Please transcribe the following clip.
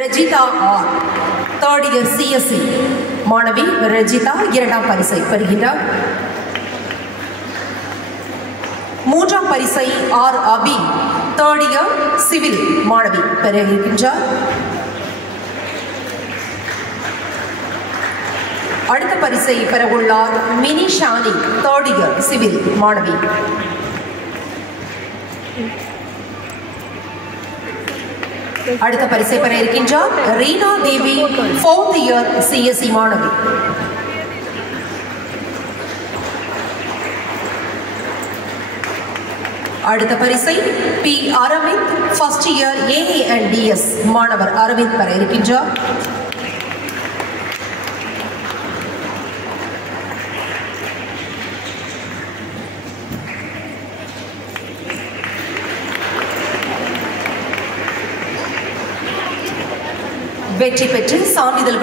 Rajitha R third year CSE மாணவி ரஜிதா இரண்டாம் பரிசை பெறுகின்றார். மூன்றாம் பரிசை R Abhi third year civil மாணவி பெற இருக்கின்றார். அடுத்த பரிசை பெற உள்ளார் Mini Shani third year civil மாணவி. அடுத்த பரிசை பெற இருக்கின்றார் Reena Devi fourth year CSE மாணவி. அடுத்த பரிசை பி அரவிந்த் ஃபர்ஸ்ட் இயர் ஏஏஎன்டிஎஸ் மாணவர் அரவிந்த் பெற இருக்கின்றார். வெற்றி பெற்று சான்றிதழ்கள்